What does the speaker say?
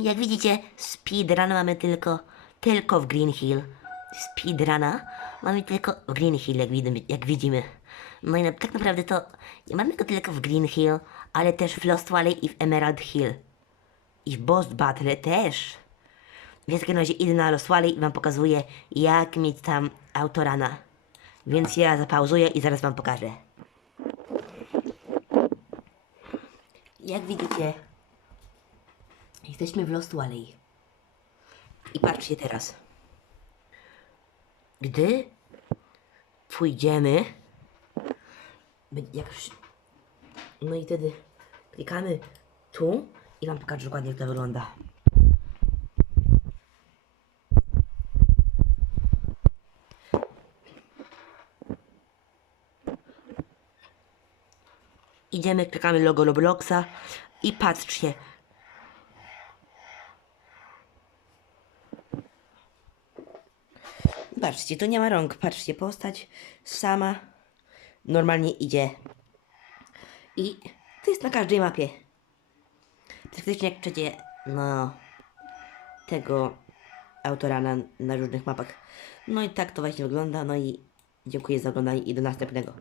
Jak widzicie, speedrun mamy tylko, tylko w Green Hill. Speedruna mamy tylko w Green Hill, jak widzimy. Jak widzimy. No i na, tak naprawdę to nie mamy go tylko w Green Hill, ale też w Lost Valley i w Emerald Hill. I w Boss Battle też. Więc w takim razie idę na Lost Valley i wam pokazuję, jak mieć tam autorana. Więc ja zapauzuję i zaraz wam pokażę. Jak widzicie, jesteśmy w Lost Valley. I patrzcie teraz. Gdy pójdziemy, będzie jakaś... No i wtedy klikamy tu i wam pokażę dokładnie jak to wygląda. Idziemy, klikamy logo Robloxa i patrzcie. Patrzcie, tu nie ma rąk. Patrzcie, postać sama normalnie idzie. I to jest na każdej mapie. Praktycznie jak przecie, no, tego autora na, na różnych mapach. No i tak to właśnie wygląda. No i dziękuję za oglądanie i do następnego.